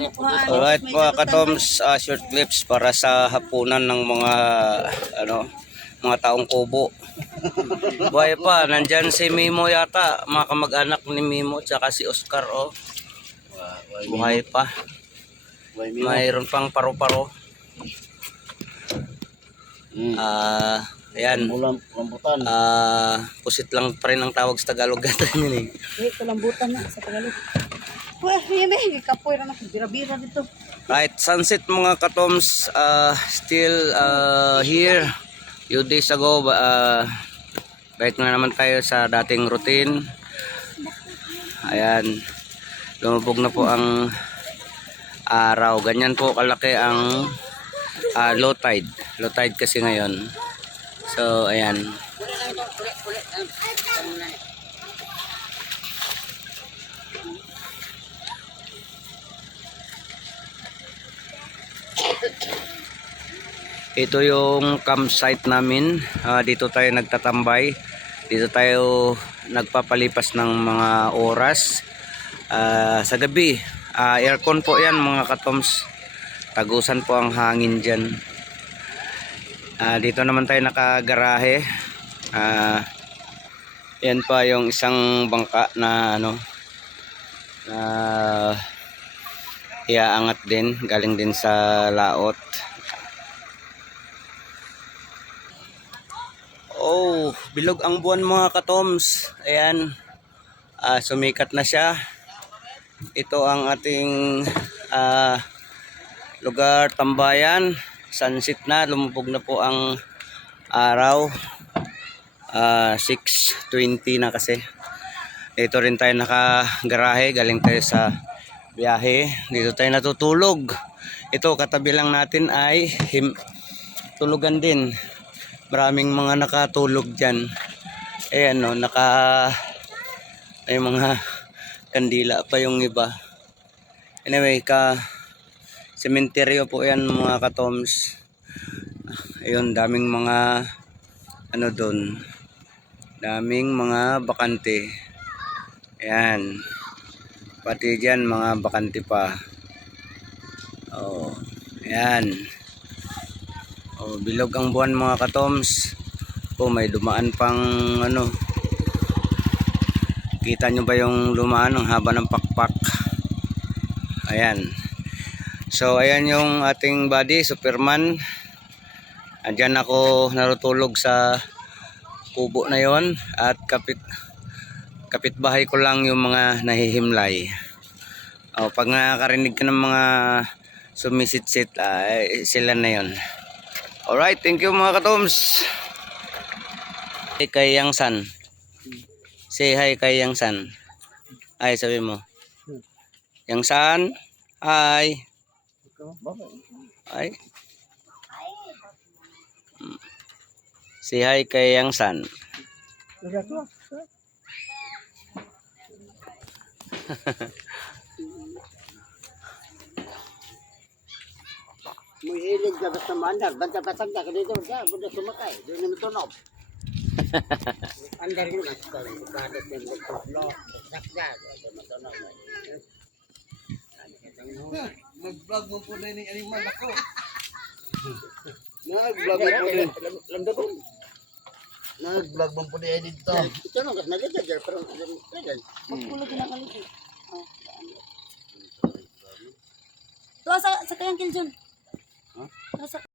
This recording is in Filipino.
Alright mga katoms, short clips para sa hapunan ng mga mga taong kubo. Buhay pa, nandyan si Mimo yata, mga kamag-anak ni Mimo tsaka si Oscar oh. Buhay pa. Mayroon pang paro-paro. Ayan. Pusit lang pa rin ang tawag sa Tagalog natin eh. Lambutan na sa Tagalog. Wah, yun kapoy na bira-bira dito. Right, sunset mga katoms, still here. Few days ago, balik na naman tayo sa dating routine. Ayan, lumubog na po ang araw. Ganyan po kalaki ang low tide. Low tide kasi ngayon. So, ayan. Ito yung campsite namin. Dito tayo nagtatambay. Dito tayo nagpapalipas ng mga oras. Sa gabi, aircon po yan mga katoms. Tagusan po ang hangin dyan. Dito naman tayo nakagarahe. Yan pa yung isang bangka na iaangat din. Galing din sa laot. Oh, bilog ang buwan mga katoms. Ayan. Sumikat na siya. Ito ang ating lugar tambayan. Sunset na, lumubog na po ang araw. 6:20 na kasi. Dito rin tayo nakagarahe, galing tayo sa biyahe. Dito tayo natutulog. Ito katabi lang natin ay tulugan din. Maraming mga nakatulog dyan. Ayan no, ay mga kandila pa yung iba. Anyway, sementeryo po yan mga katoms. Ayun, daming mga doon. Daming mga bakante. Ayan. Pati dyan mga bakante pa. Oh, ayan. Oh, bilog ang buwan mga katoms. Oh, may dumaan pang Kita nyo ba yung lumaan? Ang haba ng pakpak. Ayan. So, ayan yung ating body, Superman. Andyan ako narutulog sa kubo na yon. At kapitbahay ko lang yung mga nahihimlay. Oh, pag nakakarinig ka ng mga sumisit-sit, sila na yon. Alright, thank you mga katoms. Hey, kay Yang San. Say hi kay Yang San. Ay, sabi mo. Yang San, hi. Ay. Say hi kay Yang San. Muy hilig ka basta mandar, banta-batang ka dito ka, buda sumakay, doon naman tunog. Andar yun, badat yung lo, sakda, doon naman tunog. Nag-vlog mo po na yung animal ako. Nag-vlog mo po na, lamda ko. Nag-vlog mo po na yung dito. Ito nung, nagdadadar, pero magpulag na kalit. Ito sa kayang kiljon.